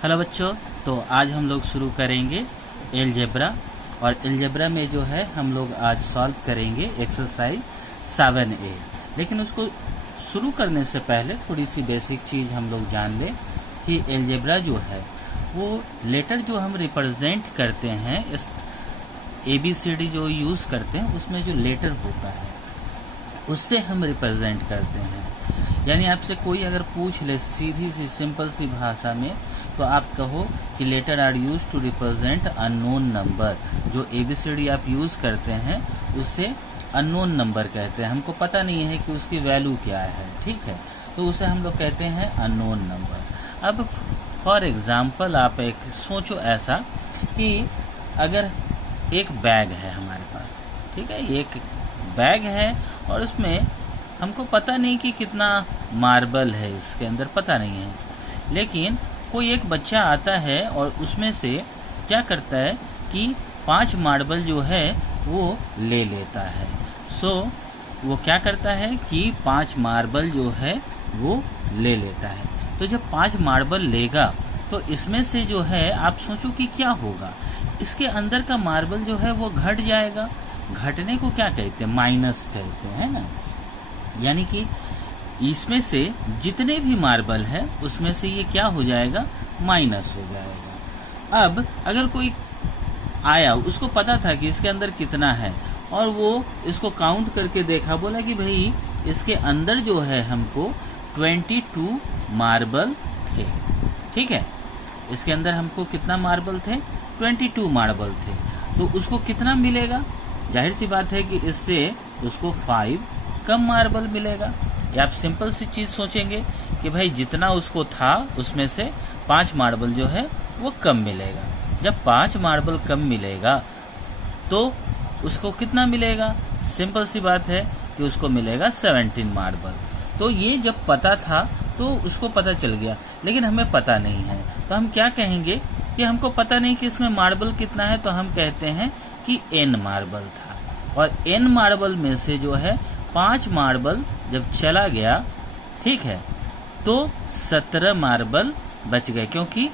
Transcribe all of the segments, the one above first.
Hello बच्चों, तो आज हम लोग शुरू करेंगे एलजेब्रा। और एलजेब्रा में जो है हम लोग आज सॉल्व करेंगे एक्सरसाइज 7A। लेकिन उसको शुरू करने से पहले थोड़ी सी बेसिक चीज़ हम लोग जान लें कि एलजेब्रा जो है वो लेटर जो हम रिप्रेजेंट करते हैं, इस ABCD जो यूज़ करते हैं उसमें जो लेटर होता है उससे हम रिप्रेजेंट करते हैं। यानी आपसे कोई अगर पूछ ले सीधी सी सिंपल सी भाषा में, तो आप कहो कि letter are use to represent unknown number. जो ABCD आप यूज़ करते हैं उससे अननोन नंबर कहते हैं, हमको पता नहीं है कि उसकी वैल्यू क्या है, ठीक है, तो उसे हम लोग कहते हैं अननोन नंबर। अब फॉर एग्जाम्पल आप एक सोचो ऐसा कि अगर एक बैग है हमारे पास, ठीक है, एक बैग है और उसमें हमको पता नहीं कि कितना मार्बल है, इसके अंदर पता नहीं है, लेकिन कोई एक बच्चा आता है और उसमें से क्या करता है कि 5 मार्बल जो है वो ले लेता है। वो क्या करता है कि 5 मार्बल जो है वो ले लेता है। तो जब 5 मार्बल लेगा तो इसमें से जो है आप सोचो कि क्या होगा, इसके अंदर का मार्बल जो है वो घट जाएगा। घटने को क्या कहते हैं? माइनस कहते हैं ना। यानी कि इसमें से जितने भी मार्बल है उसमें से ये क्या हो जाएगा? माइनस हो जाएगा। अब अगर कोई आया, उसको पता था कि इसके अंदर कितना है और वो इसको काउंट करके देखा, बोला कि भाई इसके अंदर जो है हमको 22 मार्बल थे, ठीक है, इसके अंदर हमको कितना मार्बल थे? 22 मार्बल थे। तो उसको कितना मिलेगा? जाहिर सी बात है कि इससे उसको 5 कम मार्बल मिलेगा। या आप सिंपल सी चीज़ सोचेंगे कि भाई जितना उसको था उसमें से 5 मार्बल जो है वो कम मिलेगा। जब 5 मार्बल कम मिलेगा तो उसको कितना मिलेगा? सिंपल सी बात है कि उसको मिलेगा 17 मार्बल। तो ये जब पता था तो उसको पता चल गया, लेकिन हमें पता नहीं है, तो हम क्या कहेंगे कि हमको पता नहीं कि इसमें मार्बल कितना है, तो हम कहते हैं कि n मार्बल था। और n मार्बल में से जो है 5 मार्बल जब चला गया, ठीक है, तो 17 मार्बल बच गए, क्योंकि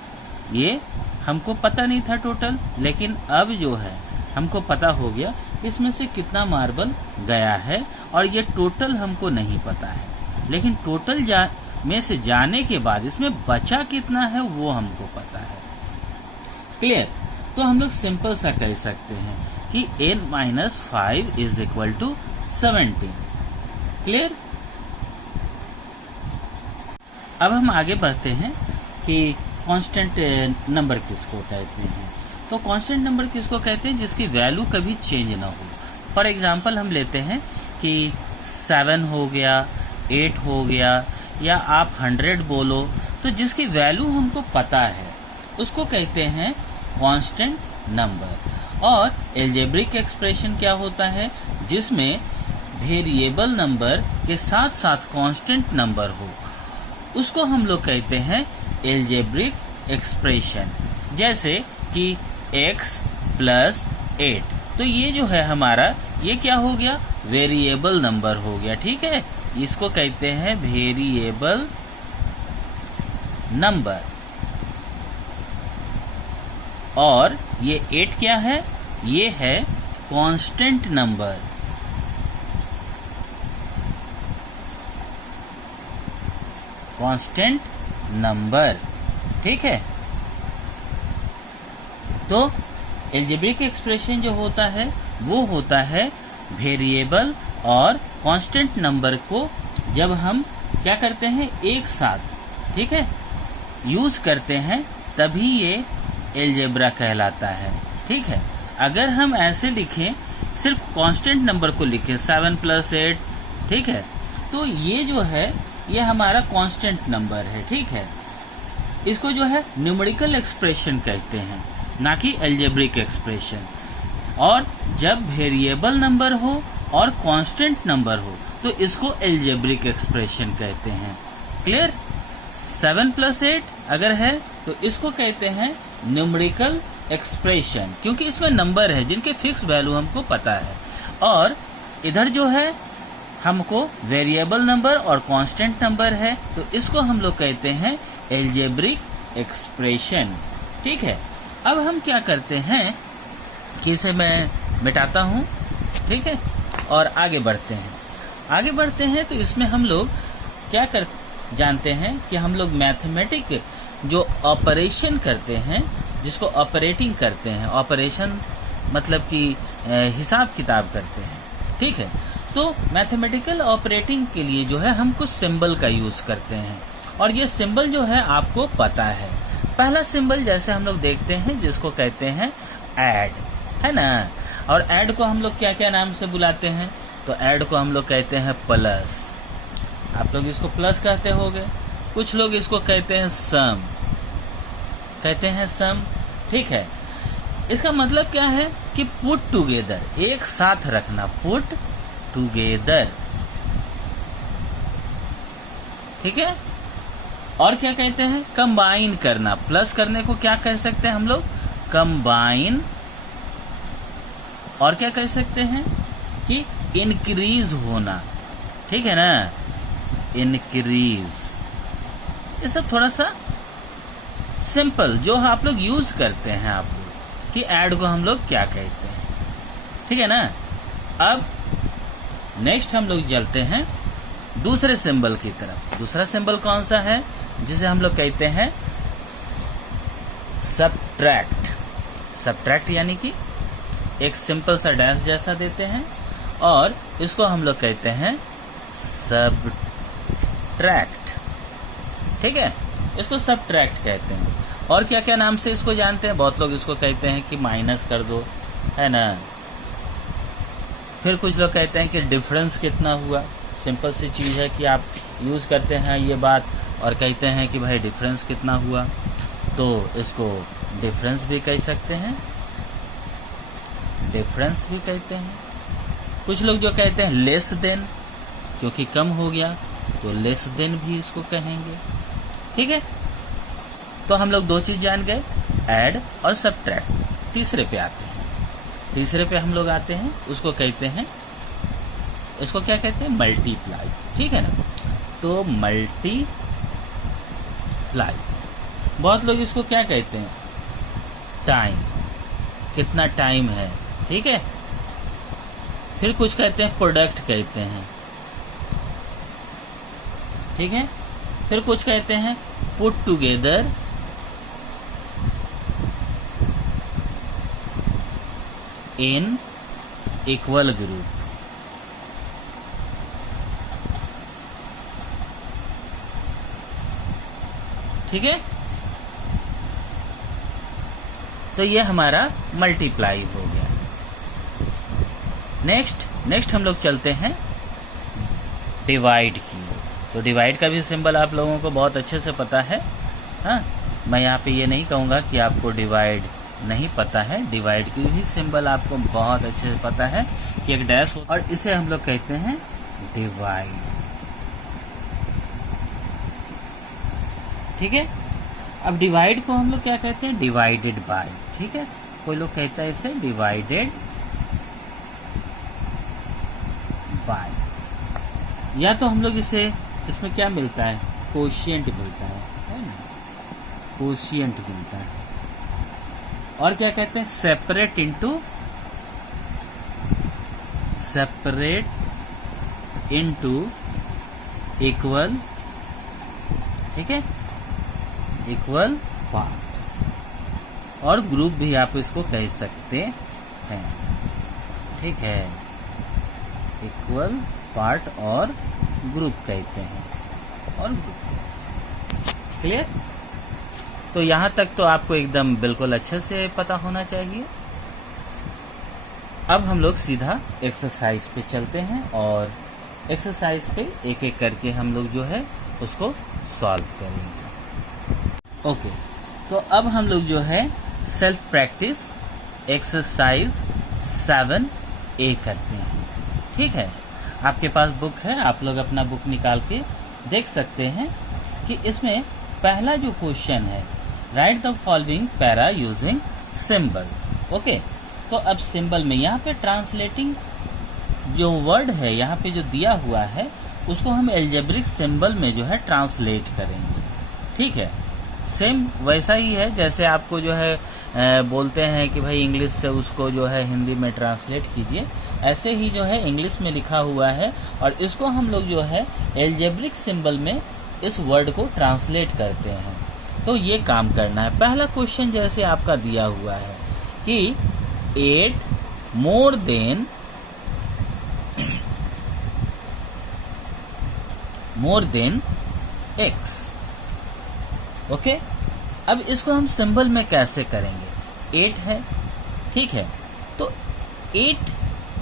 ये हमको पता नहीं था टोटल। लेकिन अब जो है हमको पता हो गया इसमें से कितना मार्बल गया है, और ये टोटल हमको नहीं पता है, लेकिन टोटल में से जाने के बाद इसमें बचा कितना है वो हमको पता है। क्लियर? तो हम लोग सिंपल सा कह सकते हैं कि n-5 is equal to 17। Clear? अब हम आगे बढ़ते हैं कि कांस्टेंट नंबर किसको कहते हैं। तो कांस्टेंट नंबर किसको कहते हैं? जिसकी वैल्यू कभी चेंज ना हो। फॉर एग्जांपल हम लेते हैं कि 7 हो गया, 8 हो गया, या आप 100 बोलो, तो जिसकी वैल्यू हमको पता है उसको कहते हैं कांस्टेंट नंबर। और एल्जेब्रिक एक्सप्रेशन क्या होता है? जिसमें वेरिएबल नंबर के साथ साथ कांस्टेंट नंबर हो, उसको हम लोग कहते हैं एल्जेब्रिक एक्सप्रेशन। जैसे कि x + 8, तो ये जो है हमारा, ये क्या हो गया? वेरिएबल नंबर हो गया, ठीक है, इसको कहते हैं वेरिएबल नंबर। और ये 8 क्या है? ये है कांस्टेंट नंबर। कांस्टेंट नंबर, ठीक है। तो एल्जेब्रिक एक्सप्रेशन जो होता है वो होता है वेरिएबल और कांस्टेंट नंबर को जब हम क्या करते हैं एक साथ, ठीक है, यूज करते हैं, तभी ये एल्जेब्रा कहलाता है, ठीक है। अगर हम ऐसे लिखें, सिर्फ कांस्टेंट नंबर को लिखें 7 + 8, ठीक है, तो ये जो है ये हमारा कांस्टेंट नंबर है, ठीक है। इसको जो है न्यूमेरिकल एक्सप्रेशन कहते हैं, ना कि एल्जेब्रिक एक्सप्रेशन। और जब वेरिएबल नंबर हो और कांस्टेंट नंबर हो तो इसको एल्जेब्रिक एक्सप्रेशन कहते हैं। क्लियर? 7 + 8 अगर है तो इसको कहते हैं न्यूमेरिकल एक्सप्रेशन, क्योंकि इसमें नंबर है जिनके फिक्स वैल्यू हमको पता है। और इधर जो है हमको वेरिएबल नंबर और कांस्टेंट नंबर है, तो इसको हम लोग कहते हैं एल्जेब्रिक एक्सप्रेशन। ठीक है, अब हम क्या करते हैं कि इसे मैं मिटाता हूँ, ठीक है, और आगे बढ़ते हैं। तो इसमें हम लोग क्या जानते हैं कि हम लोग मैथमेटिक जो ऑपरेशन करते हैं, जिसको ऑपरेटिंग करते हैं, ऑपरेशन मतलब कि हिसाब किताब करते हैं। ठीक है, तो मैथमेटिकल ऑपरेटिंग के लिए जो है हम कुछ सिंबल का यूज़ करते हैं, और ये सिंबल जो है आपको पता है। पहला सिंबल जैसे हम लोग देखते हैं जिसको कहते हैं ऐड, है ना। और ऐड को हम लोग क्या क्या नाम से बुलाते हैं, तो ऐड को हम लोग कहते हैं प्लस। आप लोग इसको प्लस कहते होगे, कुछ लोग इसको कहते हैं सम, ठीक है। इसका मतलब क्या है कि पुट टुगेदर, एक साथ रखना, पुट टुगेदर, ठीक है। और क्या कहते हैं, कंबाइन करना। प्लस करने को क्या कह सकते हैं हम लोग, कंबाइन। और क्या कह सकते हैं कि इंक्रीज होना, ठीक है ना, इंक्रीज। ये सब थोड़ा सा सिंपल जो आप लोग यूज करते हैं, आप लोग कि ऐड को हम लोग क्या कहते हैं, ठीक है ना। अब नेक्स्ट हम लोग चलते हैं दूसरे सिंबल की तरफ। दूसरा सिंबल कौन सा है, जिसे हम लोग कहते हैं सबट्रैक्ट। सबट्रैक्ट यानी कि एक सिंपल सा डैश जैसा देते हैं, और इसको हम लोग कहते हैं सबट्रैक्ट, ठीक है। इसको सबट्रैक्ट कहते हैं। और क्या क्या नाम से इसको जानते हैं, बहुत लोग इसको कहते हैं कि माइनस कर दो, है ना। फिर कुछ लोग कहते हैं कि डिफरेंस कितना हुआ। सिंपल सी चीज़ है कि आप यूज़ करते हैं ये बात और कहते हैं कि भाई डिफरेंस कितना हुआ, तो इसको डिफरेंस भी कह सकते हैं, डिफरेंस भी कहते हैं। कुछ लोग जो कहते हैं लेस देन, क्योंकि कम हो गया तो लेस देन भी इसको कहेंगे, ठीक है। तो हम लोग दो चीज़ जान गए, ऐड और सबट्रैक्ट। तीसरे पे आते हैं, तीसरे पे हम लोग आते हैं, उसको कहते हैं, इसको क्या कहते हैं, मल्टीप्लाई, ठीक है ना। तो मल्टीप्लाई, बहुत लोग इसको क्या कहते हैं, टाइम, कितना टाइम है, ठीक है। फिर कुछ कहते हैं प्रोडक्ट कहते हैं, ठीक है। फिर कुछ कहते हैं put together, in equal group, ठीक है। तो ये हमारा मल्टीप्लाई हो गया। नेक्स्ट हम लोग चलते हैं डिवाइड की। तो डिवाइड का भी सिंबल आप लोगों को बहुत अच्छे से पता है, हाँ। मैं यहाँ पे ये नहीं कहूँगा कि आपको डिवाइड नहीं पता है, डिवाइड की भी सिंबल आपको बहुत अच्छे से पता है कि एक डैश, और इसे हम लोग कहते हैं डिवाइड, ठीक है। अब डिवाइड को हम लोग क्या कहते हैं, डिवाइडेड बाय, ठीक है। कोई लोग कहता है इसे डिवाइडेड बाय, या तो हम लोग इसे, इसमें क्या मिलता है, कोशिएंट मिलता है ना, कोशिएंट मिलता है। और क्या कहते हैं, सेपरेट इनटू इक्वल, ठीक है, इक्वल पार्ट। और ग्रुप भी आप इसको कह सकते हैं, ठीक है। इक्वल पार्ट और ग्रुप कहते हैं, और क्लियर। तो यहाँ तक तो आपको एकदम बिल्कुल अच्छे से पता होना चाहिए। अब हम लोग सीधा एक्सरसाइज पे चलते हैं, और एक्सरसाइज पे एक एक करके हम लोग जो है उसको सॉल्व करेंगे। ओके, तो अब हम लोग जो है सेल्फ प्रैक्टिस एक्सरसाइज 7A करते हैं, ठीक है। आपके पास बुक है, आप लोग अपना बुक निकाल के देख सकते हैं कि इसमें पहला जो क्वेश्चन है, right the following para using symbol. Okay, तो अब सिंबल में यहाँ पे ट्रांसलेटिंग जो वर्ड है यहाँ पे जो दिया हुआ है, उसको हम एल्जेब्रिक सिंबल में जो है ट्रांसलेट करेंगे, ठीक है। सेम वैसा ही है जैसे आपको जो है बोलते हैं कि भाई इंग्लिश से उसको जो है हिंदी में ट्रांसलेट कीजिए, ऐसे ही जो है इंग्लिश में लिखा हुआ है और इसको हम लोग जो है एल्जेब्रिक सिंबल में इस वर्ड को ट्रांसलेट करते हैं। तो ये काम करना है। पहला क्वेश्चन जैसे आपका दिया हुआ है कि 8 मोर देन x। ओके, अब इसको हम सिंबल में कैसे करेंगे? 8 है, ठीक है, तो 8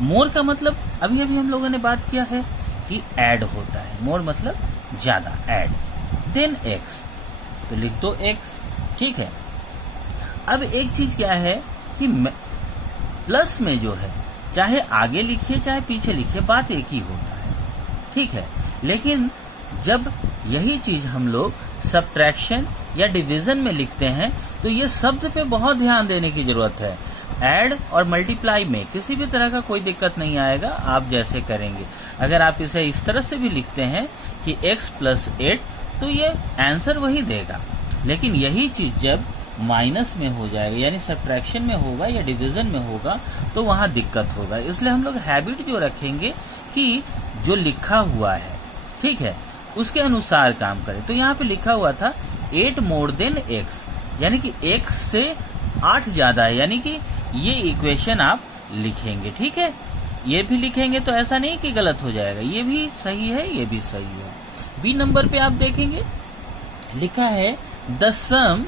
मोर का मतलब अभी अभी हम लोगों ने बात किया है कि ऐड होता है। मोर मतलब ज्यादा, ऐड, देन x, तो लिख दो x, ठीक है। अब एक चीज क्या है कि प्लस में जो है चाहे आगे लिखिए चाहे पीछे लिखिए बात एक ही होता है, ठीक है। लेकिन जब यही चीज हम लोग सब्ट्रैक्शन या डिवीजन में लिखते हैं तो ये शब्द पे बहुत ध्यान देने की जरूरत है। ऐड और मल्टीप्लाई में किसी भी तरह का कोई दिक्कत नहीं आएगा, आप जैसे करेंगे। अगर आप इसे इस तरह से भी लिखते हैं कि x + 8 तो ये आंसर वही देगा। लेकिन यही चीज जब माइनस में हो जाएगा यानी सब्ट्रैक्शन में होगा या डिवीजन में होगा तो वहां दिक्कत होगा। इसलिए हम लोग हैबिट जो रखेंगे कि जो लिखा हुआ है, ठीक है, उसके अनुसार काम करें। तो यहाँ पे लिखा हुआ था 8 मोर देन x, यानी कि x से 8 ज्यादा है, यानी कि ये इक्वेशन आप लिखेंगे, ठीक है। ये भी लिखेंगे तो ऐसा नहीं कि गलत हो जाएगा, ये भी सही है, ये भी सही है। बी नंबर पे आप देखेंगे लिखा है the sum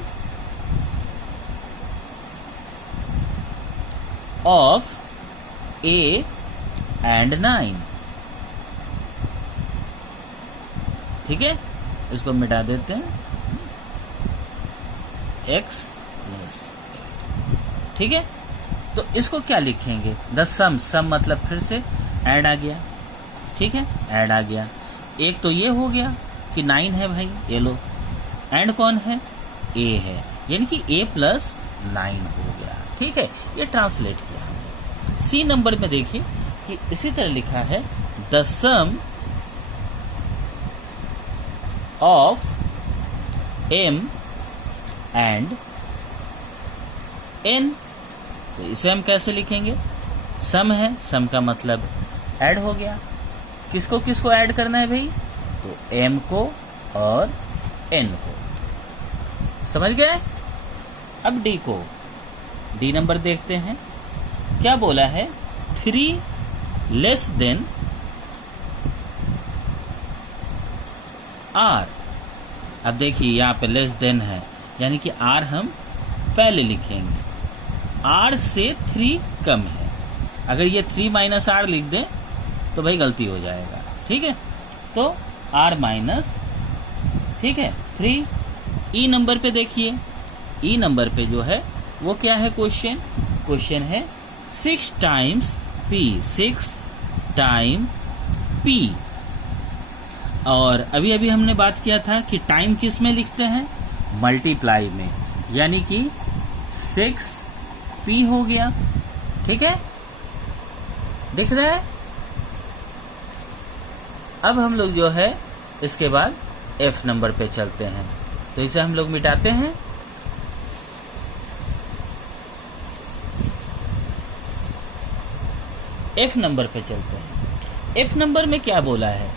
of a and 9, ठीक है, इसको मिटा देते हैं, x + 8, ठीक है। तो इसको क्या लिखेंगे? द सम, सम मतलब फिर से ऐड आ गया, ठीक है, ऐड आ गया। एक तो ये हो गया कि 9 है भाई, ये लो, एंड कौन है? a है, यानी कि a + 9 हो गया, ठीक है। ये ट्रांसलेट किया हमने। सी नंबर में देखिए कि इसी तरह लिखा है the sum of m and n, तो इसे हम कैसे लिखेंगे? सम है, सम का मतलब ऐड हो गया। किसको किसको ऐड करना है भाई? तो m को और n को, समझ गए? अब d को, डी नंबर देखते हैं क्या बोला है, 3 लेस देन r। अब देखिए यहाँ पे लेस देन है, यानी कि r हम पहले लिखेंगे, r से 3 कम है। अगर ये 3 - r लिख दें तो भाई गलती हो जाएगा, ठीक है। तो r माइनस, ठीक है, 3। ई नंबर पे देखिए, ई नंबर पे जो है वो क्या है? क्वेश्चन है 6 टाइम्स p, 6 टाइम p। और अभी अभी हमने बात किया था कि टाइम किस में लिखते हैं? मल्टीप्लाई में, यानी कि 6p हो गया, ठीक है, दिख रहा है। अब हम लोग जो है इसके बाद f नंबर पे चलते हैं, तो इसे हम लोग मिटाते हैं। f नंबर पे चलते हैं। f नंबर में क्या बोला है?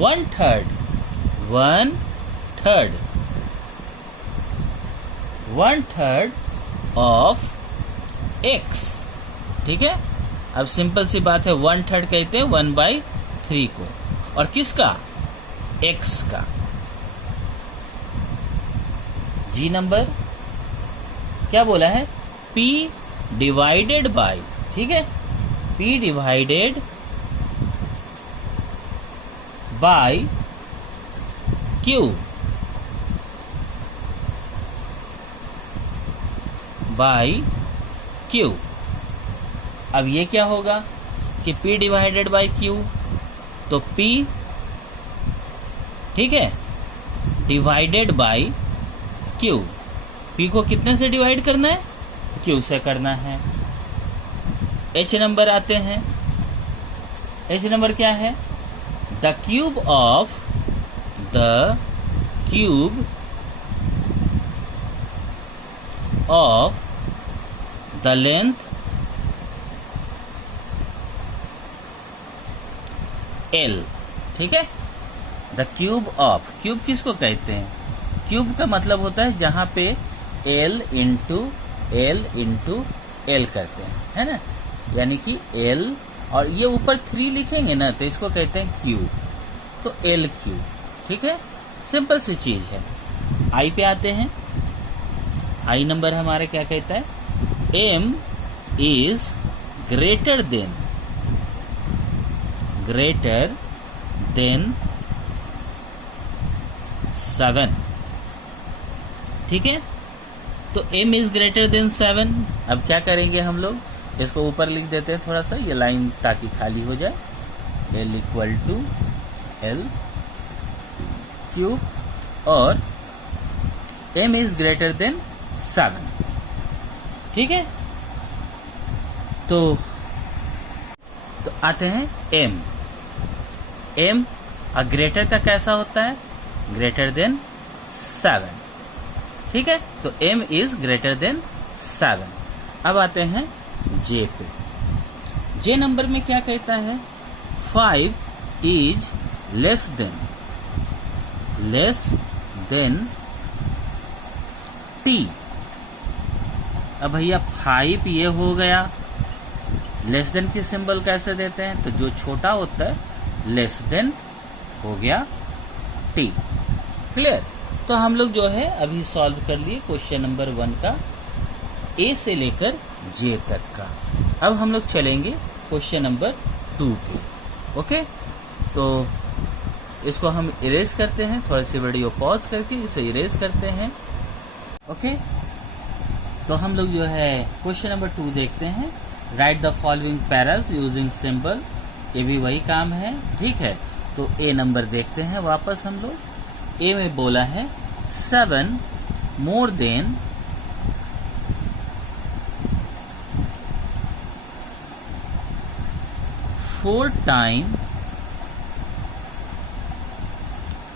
1/3, 1/3, 1/3 ऑफ x, ठीक है। अब सिंपल सी बात है, 1/3 कहते हैं 1/3 को, और किसका? x का। जी नंबर क्या बोला है? p डिवाइडेड बाय, ठीक है, p divided by q, by q। अब ये क्या होगा कि p डिवाइडेड बाय q, तो p, ठीक है, डिवाइडेड बाय q। p को कितने से डिवाइड करना है? q से करना है। h नंबर आते हैं। h नंबर क्या है? The cube of the length L, ठीक है। द क्यूब ऑफ, क्यूब किसको कहते हैं? क्यूब का मतलब होता है जहां पे एल इंटू एल करते हैं, है ना, यानी कि एल और ये ऊपर 3 लिखेंगे ना तो इसको कहते हैं क्यूब, तो एल क्यूब, ठीक है। सिंपल सी चीज है। आई पे आते हैं। आई नंबर हमारा क्या कहता है? एम इज ग्रेटर देन 7, ठीक है। तो m इज ग्रेटर देन 7। अब क्या करेंगे हम लोग? इसको ऊपर लिख देते हैं थोड़ा सा, ये लाइन ताकि खाली हो जाए। l equal to L cube और m इज ग्रेटर देन 7, ठीक है। तो आते हैं m और ग्रेटर का कैसा होता है? ग्रेटर देन 7, ठीक है। तो m इज ग्रेटर देन 7। अब आते हैं j पे। j नंबर में क्या कहता है? 5 इज लेस देन t। अब भैया 5 ये हो गया, लेस देन की सिंबल कैसे देते हैं? तो जो छोटा होता है लेस देन हो गया t, क्लियर। तो हम लोग जो है अभी सॉल्व कर लिए क्वेश्चन नंबर 1 का ए से लेकर जे तक का। अब हम लोग चलेंगे क्वेश्चन नंबर 2 पे, ओके। तो इसको हम इरेज करते हैं, थोड़ा सी वीडियो पॉज करके इसे इरेज करते हैं, ओके। तो हम लोग जो है क्वेश्चन नंबर 2 देखते हैं। Right the following Paris using symbol, ये भी वही काम है, ठीक है। तो ए नंबर देखते हैं वापस हम लोग। ए में बोला है 7 मोर देन 4 टाइम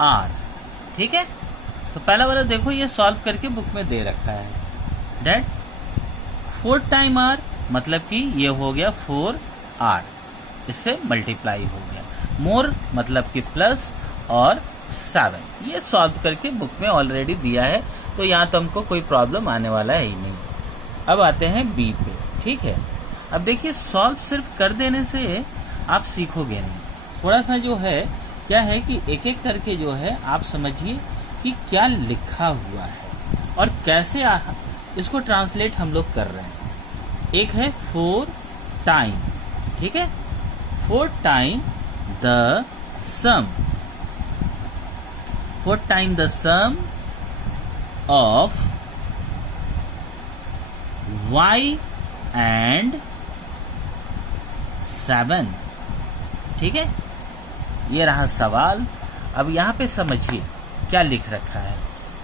आर, ठीक है। तो पहला वाला देखो, ये सॉल्व करके बुक में दे रखा है। डेट 4 टाइम आर मतलब कि ये हो गया 4 आर, इससे मल्टीप्लाई हो गया। मोर मतलब कि प्लस और 7, ये सॉल्व करके बुक में ऑलरेडी दिया है, तो यहाँ तो हमको कोई प्रॉब्लम आने वाला है ही नहीं। अब आते हैं बी पे, ठीक है। अब देखिए सॉल्व सिर्फ कर देने से आप सीखोगे नहीं, थोड़ा सा जो है क्या है कि एक एक करके जो है आप समझिए कि क्या लिखा हुआ है और कैसे इसको ट्रांसलेट हम लोग कर रहे हैं। एक है 4 टाइम, ठीक है, 4 time the sum, 4 time the sum of y and 7, ठीक है। ये रहा सवाल। अब यहाँ पे समझिए क्या लिख रखा है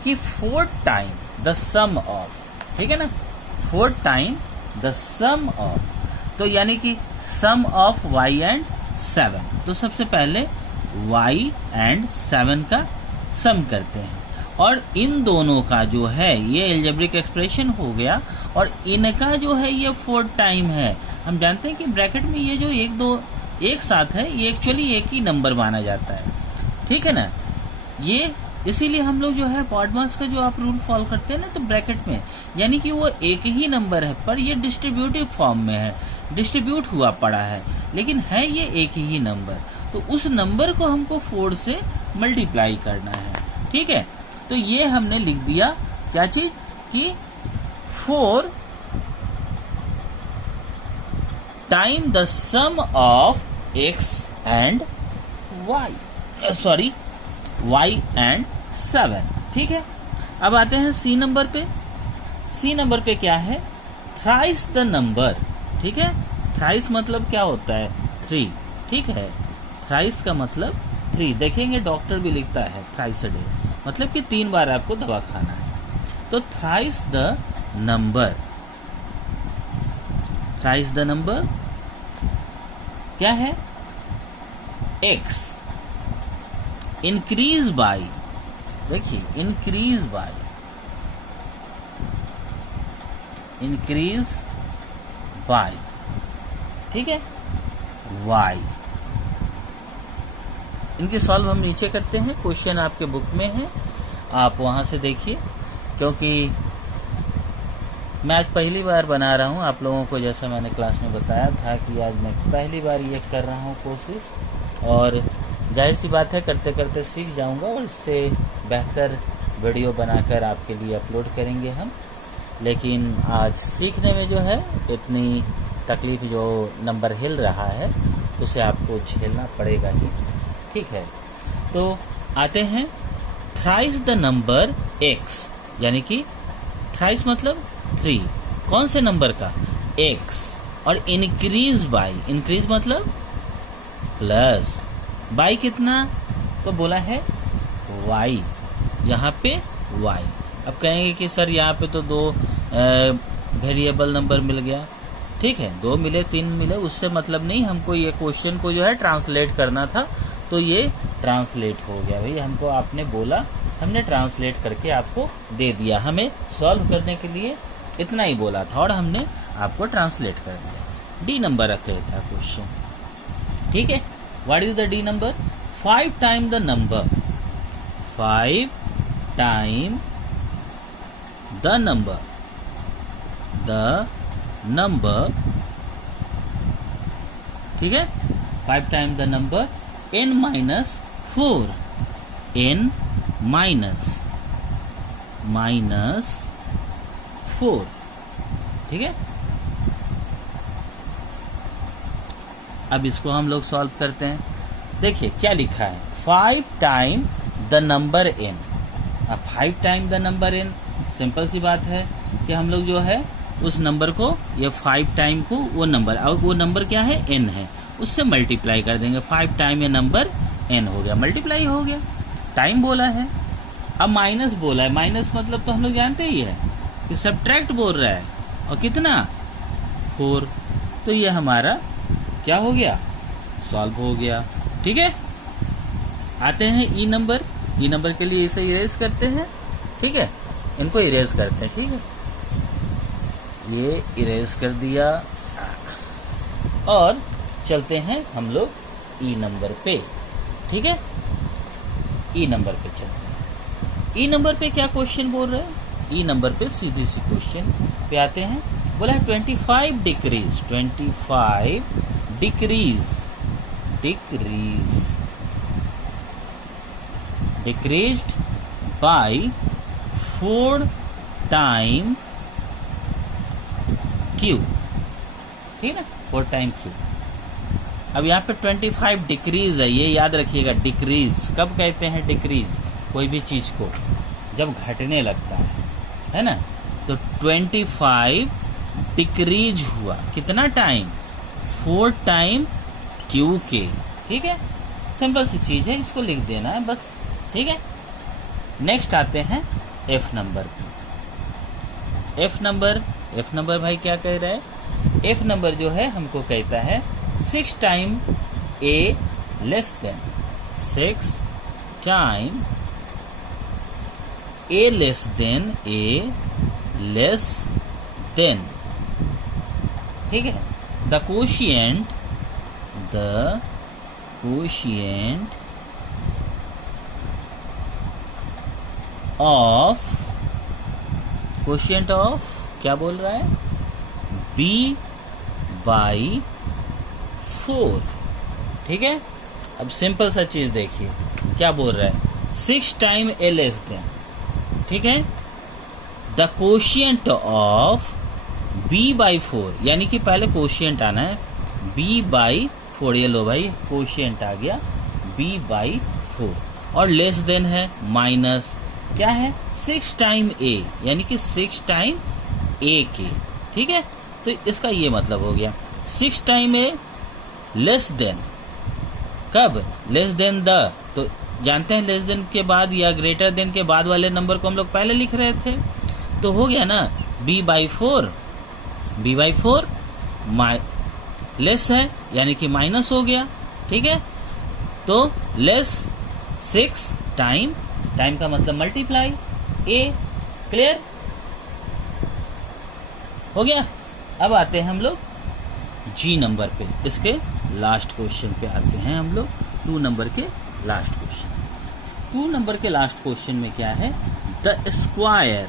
कि 4 टाइम द सम ऑफ, ठीक है ना, 4 टाइम द सम ऑफ, तो यानी कि सम ऑफ y एंड 7। तो सबसे पहले y एंड 7 का सम करते हैं और इन दोनों का जो है ये एल्जेब्रिक एक्सप्रेशन हो गया और इनका जो है ये 4 टाइम है। हम जानते हैं कि ब्रैकेट में ये जो 1 2 एक साथ है, ये एक्चुअली एक ही नंबर माना जाता है, ठीक है ना। ये इसीलिए हम लोग जो है पॉडमास का जो आप रूल फॉलो करते हैं ना, तो ब्रैकेट में यानी कि वो एक ही नंबर है पर ये डिस्ट्रीब्यूटिव फॉर्म में है, डिस्ट्रीब्यूट हुआ पड़ा है, लेकिन है ये एक ही नंबर। तो उस नंबर को हमको 4 से मल्टीप्लाई करना है, ठीक है। तो ये हमने लिख दिया क्या चीज कि 4 time the sum of x and y, sorry y and 7, ठीक है। अब आते हैं सी नंबर पे। सी नंबर पे क्या है? थ्राइस द नंबर, ठीक है। थ्राइस मतलब क्या होता है? 3, ठीक है। थ्राइस का मतलब 3, देखेंगे डॉक्टर भी लिखता है थ्राइस अ डे, मतलब कि 3 बार आपको दवा खाना है। तो thrice the number, thrice the number क्या है? x इंक्रीज बाय, देखिए इंक्रीज बाय इंक्रीज बाय, ठीक है, वाई। इनके सॉल्व हम नीचे करते हैं, क्वेश्चन आपके बुक में है, आप वहां से देखिए। क्योंकि मैं आज पहली बार बना रहा हूं आप लोगों को, जैसा मैंने क्लास में बताया था कि आज मैं पहली बार ये कर रहा हूं कोशिश, और जाहिर सी बात है करते करते सीख जाऊंगा और इससे बेहतर वीडियो बनाकर आपके लिए अपलोड करेंगे हम। लेकिन आज सीखने में जो है इतनी तकलीफ, जो नंबर हिल रहा है उसे आपको झेलना पड़ेगा ही, ठीक है। तो आते हैं थ्राइस द नंबर x, यानी कि थ्राइस मतलब 3, कौन से नंबर का, x, और इंक्रीज बाय, इंक्रीज मतलब प्लस, बाय कितना, तो बोला है y, यहाँ पे y। अब कहेंगे कि सर यहाँ पे तो 2 वेरिएबल नंबर मिल गया, ठीक है, 2 मिले 3 मिले, उससे मतलब नहीं, हमको ये क्वेश्चन को जो है ट्रांसलेट करना था, तो ये ट्रांसलेट हो गया भाई। हमको आपने बोला, हमने ट्रांसलेट करके आपको दे दिया, हमें सॉल्व करने के लिए इतना ही बोला था और हमने आपको ट्रांसलेट कर दिया। डी नंबर रखे था क्वेश्चन, ठीक है। What is the D number? 5 time the number, 5 time the number, the number, ठीक है, 5 time the number n minus 4, n minus 4, ठीक है। अब इसको हम लोग सॉल्व करते हैं। देखिए क्या लिखा है, 5 टाइम द नंबर n। अब 5 time the number n, simple सी बात है कि हम लोग जो है उस नंबर को, ये 5 टाइम को वो नंबर, और वो नंबर क्या है, n है, उससे मल्टीप्लाई कर देंगे। 5 टाइम ये नंबर n हो गया, मल्टीप्लाई हो गया, टाइम बोला है। अब माइनस बोला है, माइनस मतलब तो हम लोग जानते ही है कि सब्ट्रैक्ट बोल रहा है, और कितना, 4, तो ये हमारा क्या हो गया, सॉल्व हो गया, ठीक है। आते हैं ई नंबर। ई नंबर के लिए इसे इरेज करते हैं, ठीक है, इनको इरेज करते हैं, ठीक है, ये इरेज कर दिया। और चलते हैं हम लोग ई नंबर पे, ठीक है, ई नंबर पे चलते हैं। ई नंबर पे क्या क्वेश्चन बोल रहे हैं, ई नंबर पे सीधी सी क्वेश्चन पे आते हैं। बोला है 25 decrease, 25 decrease, decreased bye 4 time Q, ठीक है, 4 टाइम क्यू। अब यहाँ पे 25 डिक्रीज है, ये याद रखिएगा। डिक्रीज कब कहते हैं, डिक्रीज कोई भी चीज को जब घटने लगता है ना। तो 25 डिक्रीज हुआ, कितना टाइम, 4 टाइम क्यू के, ठीक है, सिंपल सी चीज है, इसको लिख देना है बस, ठीक है। नेक्स्ट आते हैं एफ नंबर पे। एफ नंबर भाई क्या कह रहा है, एफ नंबर जो है हमको कहता है 6 टाइम ए लेस देन, 6 टाइम ए लेस देन, ए लेस देन, ठीक है। द कोशिएंट ऑफ क्या बोल रहा है, बी बाई 4, ठीक है। अब सिंपल सा चीज देखिए क्या बोल रहा है, 6 टाइम ए लेस देन, ठीक है। The quotient of b by 4, यानी कि पहले कोशिएंट आना है, b बाई 4, ये लो भाई कोशिएंट आ गया, b बाई 4, और लेस देन है माइनस, क्या है 6 टाइम a, यानी कि 6 टाइम a के, ठीक है। तो इसका ये मतलब हो गया 6 टाइम a लेस देन, कब, लेस देन द, तो जानते हैं लेस देन के बाद या ग्रेटर देन के बाद वाले नंबर को हम लोग पहले लिख रहे थे, तो हो गया ना b बाई 4, लेस है यानी कि माइनस हो गया, ठीक है। तो लेस 6 टाइम का मतलब मल्टीप्लाई a, क्लियर। हो गया। अब आते हैं हम लोग जी नंबर पे, इसके लास्ट क्वेश्चन पे आते हैं हम लोग। 2 नंबर के लास्ट क्वेश्चन। 2 नंबर के लास्ट क्वेश्चन में क्या है, द स्क्वायर।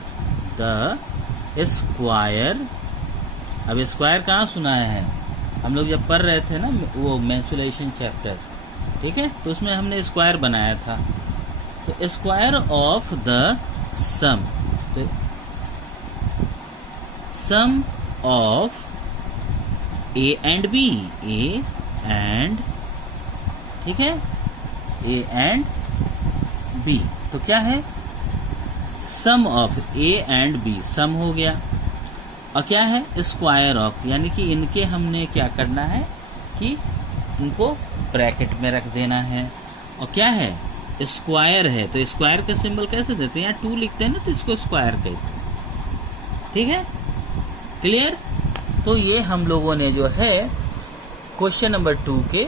अब स्क्वायर कहाँ सुना है हम लोग, जब पढ़ रहे थे ना वो मेंसुरेशन चैप्टर, ठीक है, तो उसमें हमने स्क्वायर बनाया था। तो स्क्वायर ऑफ द सम, तो sum of A and B, A and, ठीक है, ए एंड बी, तो क्या है, sum of A and B, sum हो गया, और क्या है, स्क्वायर ऑफ, यानी कि इनके हमने क्या करना है कि इनको ब्रैकेट में रख देना है, और क्या है, स्क्वायर है, तो स्क्वायर का सिंबल कैसे देते हैं, यहाँ 2 लिखते हैं ना, तो इसको स्क्वायर कहते हैं, ठीक है, क्लियर। तो ये हम लोगों ने जो है क्वेश्चन नंबर 2 के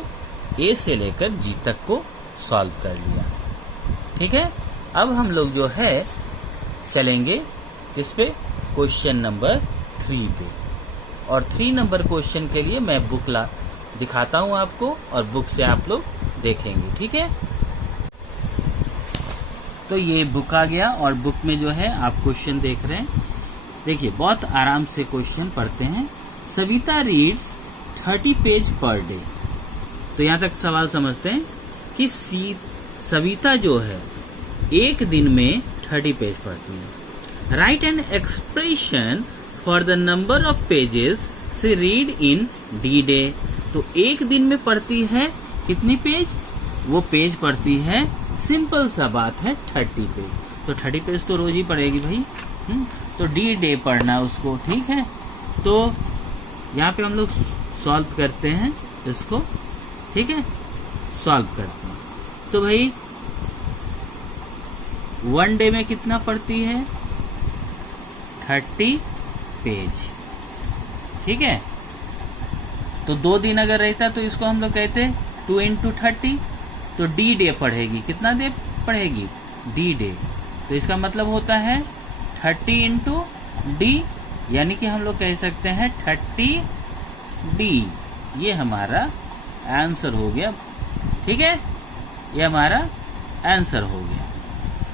ए से लेकर जी तक को सॉल्व कर लिया, ठीक है। अब हम लोग जो है चलेंगे किस पे, क्वेश्चन नंबर 3 पे, और 3 नंबर क्वेश्चन के लिए मैं बुक दिखाता हूं आपको, और बुक से आप लोग देखेंगे, ठीक है। तो ये बुक आ गया, और बुक में जो है आप क्वेश्चन देख रहे हैं। देखिए बहुत आराम से क्वेश्चन पढ़ते हैं। Savita reads 30 page per day. तो यहाँ तक सवाल समझते हैं कि सविता जो है एक दिन में 30 पेज पढ़ती है। Right an expression for the number of pages she read in D day. तो एक दिन में पढ़ती है कितनी पेज, वो पेज पढ़ती है, सिंपल सा बात है 30 पेज। तो 30 पेज तो रोज ही पढ़ेगी भाई। तो डी डे पढ़ना उसको, ठीक है। तो यहाँ पे हम लोग सॉल्व करते हैं इसको, ठीक है, सॉल्व करते हैं। तो भाई 1 डे में कितना पढ़ती है, 30 पेज, ठीक है। तो 2 दिन अगर रहता तो इसको हम लोग कहते 2 × 30। तो डी डे पढ़ेगी, कितना डे पढ़ेगी, डी डे। तो इसका मतलब होता है 30 × डी, यानी कि हम लोग कह सकते हैं 30 डी। ये हमारा आंसर हो गया, ठीक है, ये हमारा आंसर हो गया।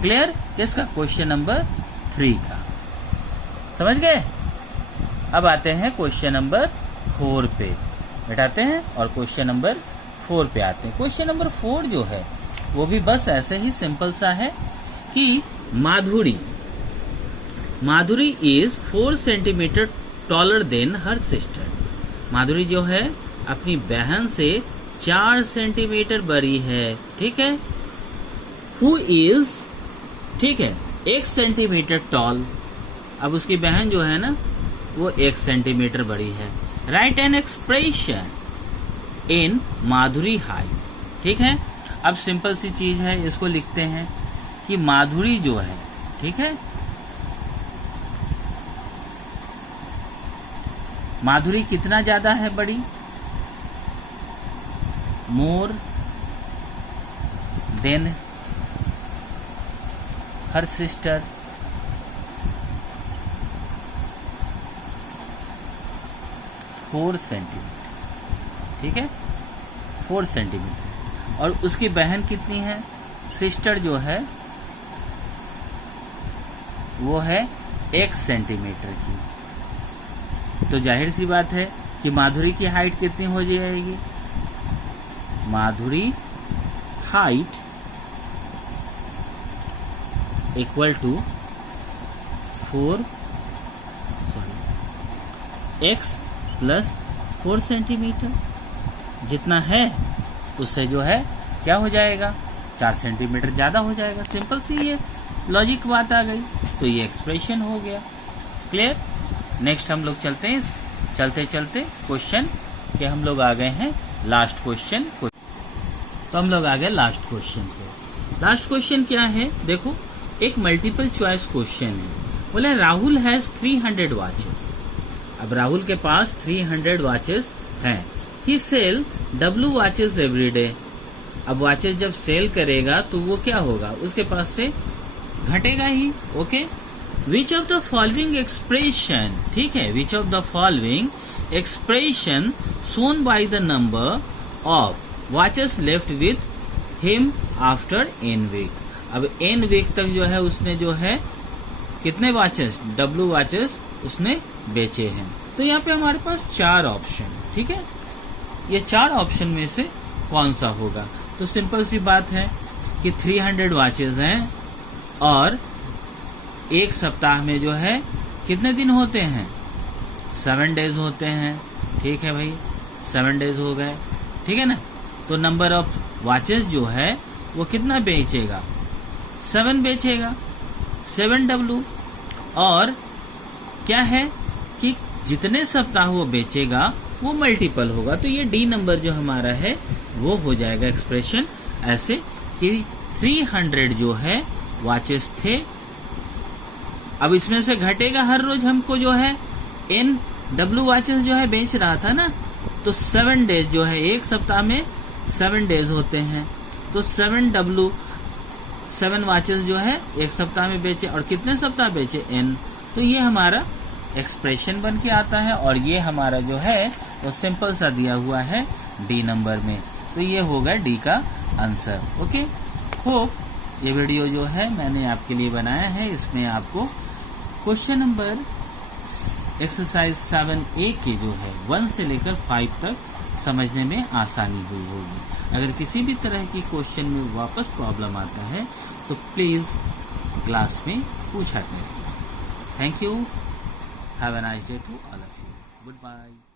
क्लियर, किसका, क्वेश्चन नंबर 3 का, समझ गए। अब आते हैं क्वेश्चन नंबर 4 पे, बैठाते हैं और क्वेश्चन नंबर 4 पे आते हैं। क्वेश्चन नंबर 4 जो है वो भी बस ऐसे ही सिंपल सा है कि Madhuri is 4 centimetre taller than her sister. Madhuri जो है अपनी बहन से 4 सेंटीमीटर बड़ी है, ठीक है। हु इज, ठीक है, 1 सेंटीमीटर टॉल। अब उसकी बहन जो है ना वो 1 सेंटीमीटर बड़ी है। Right an expression in Madhuri height, ठीक है। अब सिंपल सी चीज है, इसको लिखते हैं कि माधुरी जो है, ठीक है, माधुरी कितना ज्यादा है बड़ी, more than her sister. Four centimetre, ठीक है, 4 सेंटीमीटर। और उसकी बहन कितनी है, सिस्टर जो है वो है 1 सेंटीमीटर की। तो जाहिर सी बात है कि माधुरी की हाइट कितनी हो जाएगी, Madhuri height equal to 4x + 4 centimetre. जितना है उससे जो है क्या हो जाएगा, 4 सेंटीमीटर ज्यादा हो जाएगा। सिंपल सी ये लॉजिक बात आ गई, तो ये एक्सप्रेशन हो गया। क्लियर। नेक्स्ट हम लोग चलते हैं, चलते चलते क्वेश्चन के हम लोग आ गए हैं लास्ट क्वेश्चन। तो हम लोग आ गए लास्ट क्वेश्चन पे। लास्ट क्वेश्चन क्या है, देखो एक मल्टीपल चॉइस क्वेश्चन है। बोले राहुल हैज 300 वॉचेस। अब राहुल के पास 300 वॉचेस हैं। He sell W watches every day. अब वॉचेस जब सेल करेगा तो वो क्या होगा, उसके पास से घटेगा ही। Okay, which of the following expression, ठीक है, which of the following expression shown by the number of watches left with him after n week. अब एन वीक तक जो है उसने जो है कितने वॉचेस, W वॉचेस उसने बेचे हैं। तो यहाँ पे हमारे पास 4 ऑप्शन, ठीक है, ये 4 ऑप्शन में से कौन सा होगा। तो सिंपल सी बात है कि 300 वॉचेस हैं और एक सप्ताह में जो है कितने दिन होते हैं, 7 डेज होते हैं, ठीक है भाई, 7 डेज हो गए, ठीक है ना। तो नंबर ऑफ वॉचेस जो है वो कितना बेचेगा, 7 बेचेगा, 7W। और क्या है कि जितने सप्ताह वो बेचेगा वो मल्टीपल होगा। तो ये डी नंबर जो हमारा है वो हो जाएगा एक्सप्रेशन ऐसे कि 300 जो है वॉचेस थे। अब इसमें से घटेगा, हर रोज हमको जो है NW वॉचेस जो है बेच रहा था ना, तो 7 डेज जो है, एक सप्ताह में 7 डेज होते हैं, तो 7W 7 वॉचेस जो है एक सप्ताह में बेचे और कितने सप्ताह बेचे, N। तो ये हमारा एक्सप्रेशन बन के आता है और ये हमारा जो है वो सिंपल सा दिया हुआ है डी नंबर में। तो ये होगा डी का आंसर। ओके, होप ये वीडियो जो है मैंने आपके लिए बनाया है, इसमें आपको क्वेश्चन नंबर एक्सरसाइज 7A के जो है 1 से लेकर 5 तक समझने में आसानी हुई होगी। अगर किसी भी तरह की क्वेश्चन में वापस प्रॉब्लम आता है तो प्लीज़ क्लास में पूछा करें। Thank you, have a nice day to all of you, good bye.